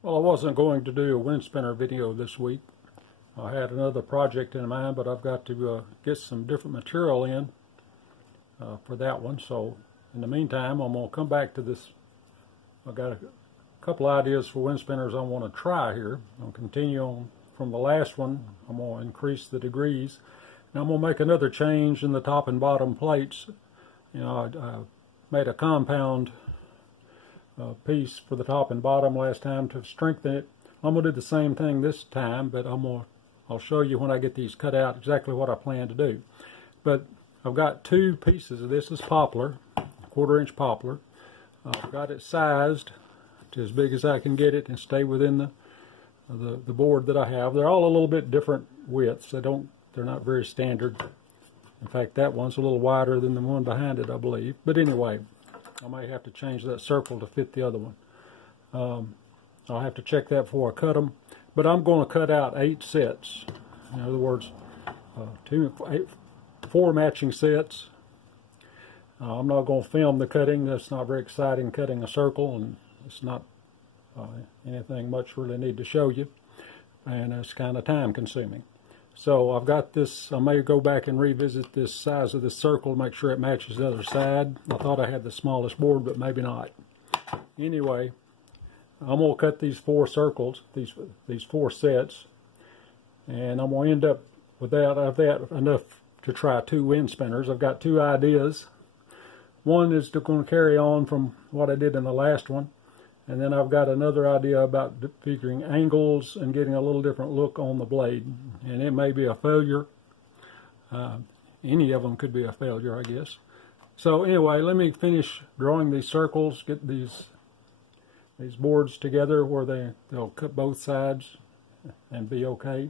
Well, I wasn't going to do a Windspinner video this week. I had another project in mind, but I've got to get some different material in for that one. So in the meantime, I'm going to come back to this. I've got a couple ideas for Windspinners I want to try here. I'll continue on from the last one. I'm going to increase the degrees. And I'm going to make another change in the top and bottom plates. You know, I made a compound piece for the top and bottom last time to strengthen it. I'm going to do the same thing this time, but I'll show you when I get these cut out exactly what I plan to do. But I've got two pieces of this. This is poplar, 1/4 inch poplar. I've got it sized to as big as I can get it and stay within the board that I have. They're all a little bit different widths. They're not very standard. In fact, that one's a little wider than the one behind it, I believe. But anyway, I may have to change that circle to fit the other one. I'll have to check that before I cut them. But I'm going to cut out 8 sets. In other words, 4 matching sets. I'm not going to film the cutting. That's not very exciting, cutting a circle, and it's not anything much really need to show you. And it's kind of time consuming. So I've got this. I may go back and revisit this size of this circle to make sure it matches the other side. I thought I had the smallest board, but maybe not. Anyway, I'm going to cut these 4 circles, these 4 sets, and I'm going to end up with that enough to try 2 Windspinners. I've got 2 ideas. One is going to carry on from what I did in the last one, and then I've got another idea about figuring angles and getting a little different look on the blade. And it may be a failure. Any of them could be a failure, I guess. So anyway, let me finish drawing these circles, get these boards together where they'll cut both sides and be okay.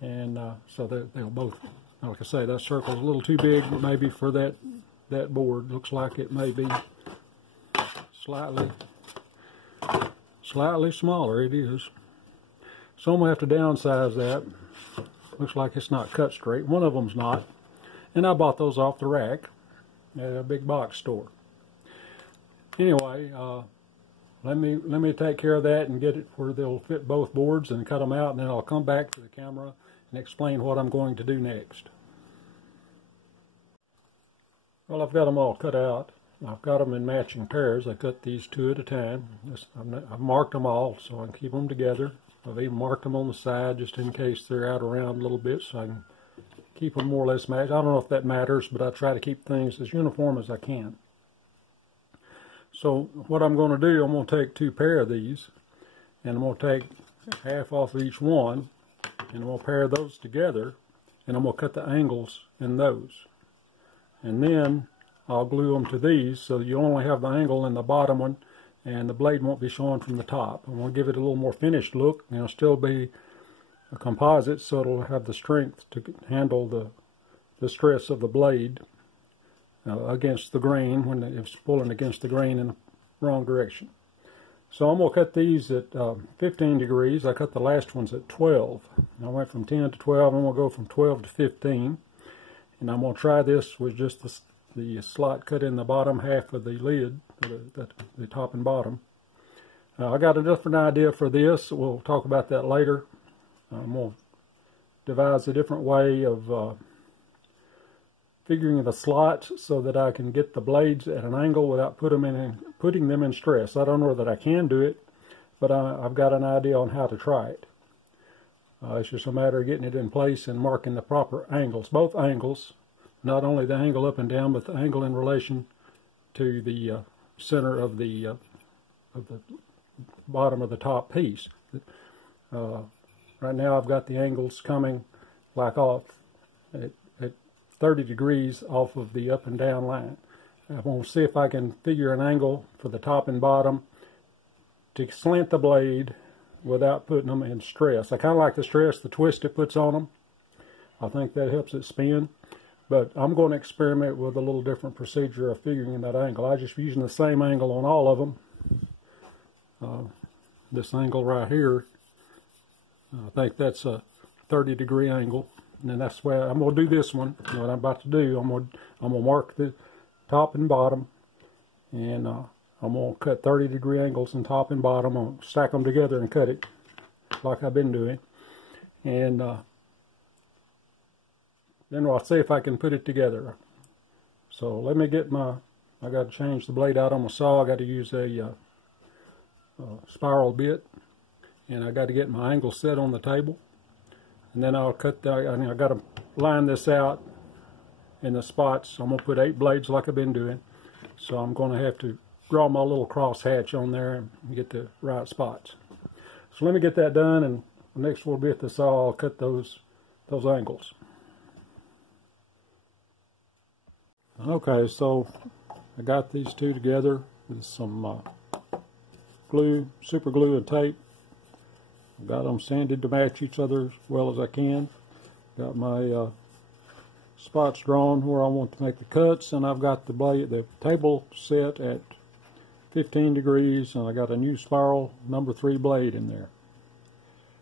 And so that they'll both, like I say, that circle's a little too big maybe for that board. Looks like it may be slightly smaller. It is. So I'm going to have to downsize that. Looks like it's not cut straight. One of them's not. And I bought those off the rack at a big box store. Anyway, let me take care of that and get it where they'll fit both boards and cut them out, and then I'll come back to the camera and explain what I'm going to do next. Well, I've got them all cut out. I've got them in matching pairs. I cut these 2 at a time. I've marked them all so I can keep them together. I've even marked them on the side just in case they're out around a little bit so I can keep them more or less matched. I don't know if that matters, but I try to keep things as uniform as I can. So what I'm going to do, I'm going to take 2 pair of these, and I'm going to take half off of each one, and I'm going to pair those together, and I'm going to cut the angles in those. And then I'll glue them to these so you only have the angle in the bottom one, and the blade won't be showing from the top. I'm going to give it a little more finished look, and it'll still be a composite, so it'll have the strength to handle the stress of the blade against the grain when it's pulling against the grain in the wrong direction. So I'm going to cut these at 15 degrees. I cut the last ones at 12. I went from 10 to 12. I'm going to go from 12 to 15. And I'm going to try this with just the slot cut in the bottom half of the lid, the top and bottom. I got a different idea for this. We'll talk about that later. I'm going to devise a different way of figuring the slots so that I can get the blades at an angle without putting them in stress. I don't know that I can do it, but I've got an idea on how to try it. It's just a matter of getting it in place and marking the proper angles. Both angles, not only the angle up and down, but the angle in relation to the center of the bottom of the top piece. Right now I've got the angles coming like off at 30 degrees off of the up and down line. I'm going to see if I can figure an angle for the top and bottom to slant the blade without putting them in stress. I kind of like the stress, the twist it puts on them. I think that helps it spin. But I'm going to experiment with a little different procedure of figuring that angle. I'm just using the same angle on all of them. This angle right here, I think that's a 30-degree angle. And then that's where I'm going to do this one. What I'm about to do, I'm going to mark the top and bottom, and I'm going to cut 30-degree angles on top and bottom. I'm going to stack them together and cut it like I've been doing. And then I'll see if I can put it together. So let me get I got to change the blade out on my saw. I got to use a spiral bit. And I got to get my angle set on the table. And then I'll cut I got to line this out in the spots. I'm going to put 8 blades like I've been doing. So I'm going to have to draw my little cross hatch on there and get the right spots. So let me get that done, and next we'll be at the saw. I'll cut those angles. Okay, so I got these two together with some glue, super glue and tape. Got them sanded to match each other as well as I can. Got my spots drawn where I want to make the cuts, and I've got the table set at 15 degrees, and I got a new spiral number 3 blade in there.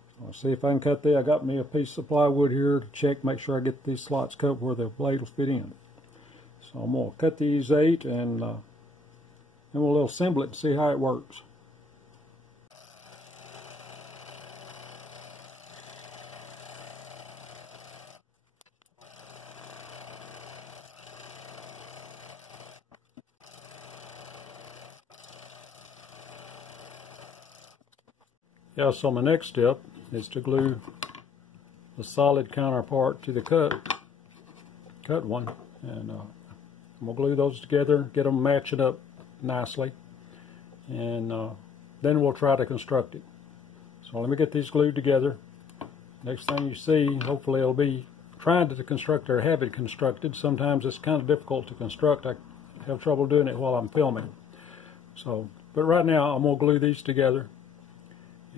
So I'll see if I can cut that. I got me a piece of plywood here to check, make sure I get these slots cut where the blade will fit in. So I'm going to cut these 8, and then we'll assemble it and see how it works. Yeah, so my next step is to glue the solid counterpart to the cut one, and I'm going to glue those together, get them matching up nicely, and then we'll try to construct it. So let me get these glued together. Next thing you see, hopefully it'll be trying to construct or have it constructed. Sometimes it's kind of difficult to construct. I have trouble doing it while I'm filming. So, but right now I'm going to glue these together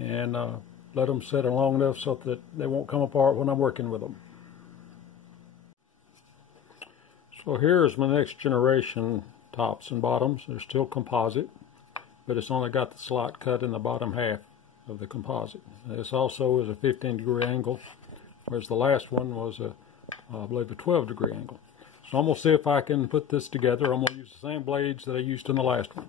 and let them set long enough so that they won't come apart when I'm working with them. So here's my next generation tops and bottoms. They're still composite, but it's only got the slot cut in the bottom half of the composite. This also is a 15-degree angle, whereas the last one was I believe a 12-degree angle. So I'm going to see if I can put this together. I'm going to use the same blades that I used in the last one.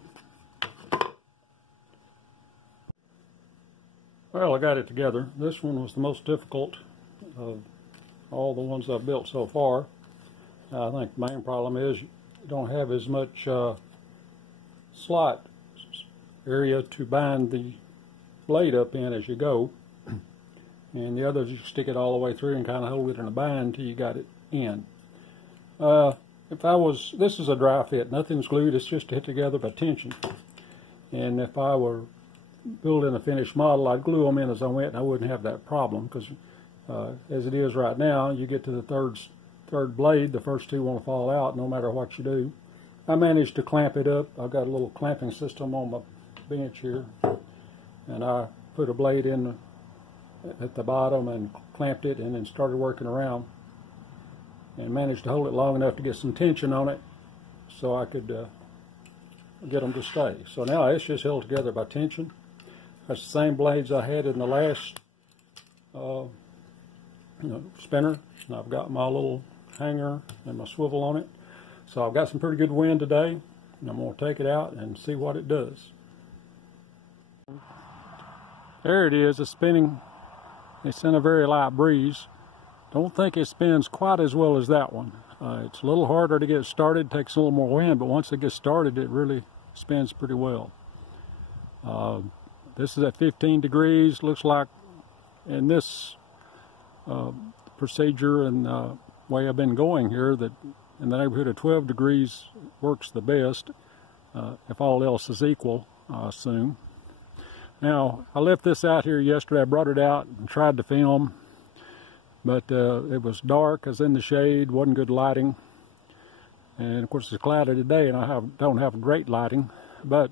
Well, I got it together. This one was the most difficult of all the ones I've built so far. I think the main problem is you don't have as much slot area to bind the blade up in as you go. And the others, you stick it all the way through and kind of hold it in a bind until you got it in. This is a dry fit. Nothing's glued. It's just hit together by tension. And if I were building a finished model, I'd glue them in as I went, and I wouldn't have that problem, because as it is right now, you get to the third blade, the first two want to fall out no matter what you do. I managed to clamp it up. I've got a little clamping system on my bench here, and I put a blade in at the bottom and clamped it, and then started working around and managed to hold it long enough to get some tension on it so I could get them to stay. So now it's just held together by tension. That's the same blades I had in the last spinner. And I've got my little hanger and my swivel on it. So I've got some pretty good wind today, and I'm going to take it out and see what it does. There it is, it's spinning. It's in a very light breeze. Don't think it spins quite as well as that one. It's a little harder to get started, takes a little more wind, but once it gets started, it really spins pretty well. This is at 15 degrees. Looks like in this procedure and way I've been going here, that in the neighborhood of 12 degrees works the best, if all else is equal, I assume. Now, I left this out here yesterday. I brought it out and tried to film, but it was dark. I was in the shade, wasn't good lighting. And of course it's cloudy today, and I don't have great lighting. But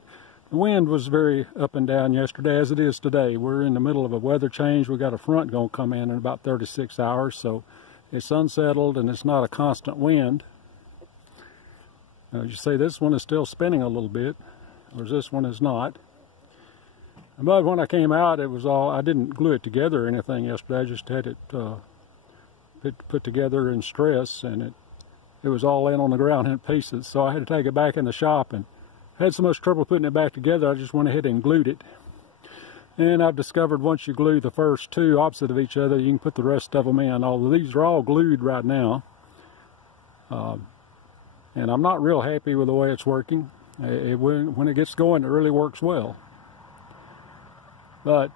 the wind was very up and down yesterday, as it is today. We're in the middle of a weather change. We got a front going to come in about 36 hours, so it's unsettled and it's not a constant wind. As you see, this one is still spinning a little bit, whereas this one is not. But when I came out, it was all, I didn't glue it together or anything yesterday. I just had it put together in stress, and it was all in on the ground in pieces. So I had to take it back in the shop and had so much trouble putting it back together, I just went ahead and glued it. And I've discovered once you glue the first two opposite of each other, you can put the rest of them in. Although these are all glued right now. And I'm not real happy with the way it's working. When it gets going, it really works well. But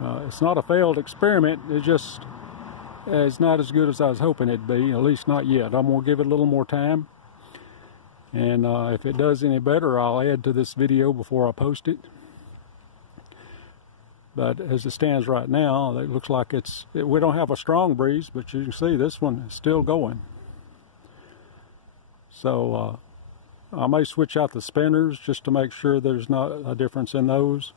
it's not a failed experiment. It's not as good as I was hoping it'd be, at least not yet. I'm going to give it a little more time. And if it does any better, I'll add to this video before I post it. But as it stands right now, it looks like we don't have a strong breeze, but you can see this one is still going. So I may switch out the spinners just to make sure there's not a difference in those.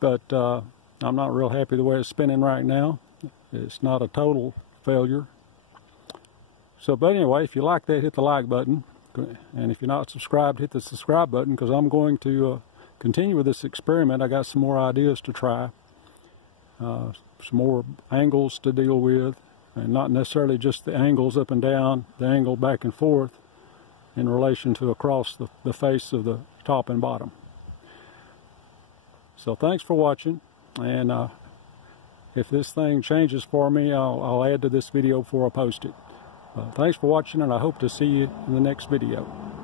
But I'm not real happy the way it's spinning right now. It's not a total failure. So, but anyway, if you like that, hit the like button. And if you're not subscribed, hit the subscribe button, because I'm going to continue with this experiment. I got some more ideas to try, some more angles to deal with, and not necessarily just the angles up and down, the angle back and forth in relation to across the face of the top and bottom. So thanks for watching, and if this thing changes for me, I'll add to this video before I post it. Thanks for watching, and I hope to see you in the next video.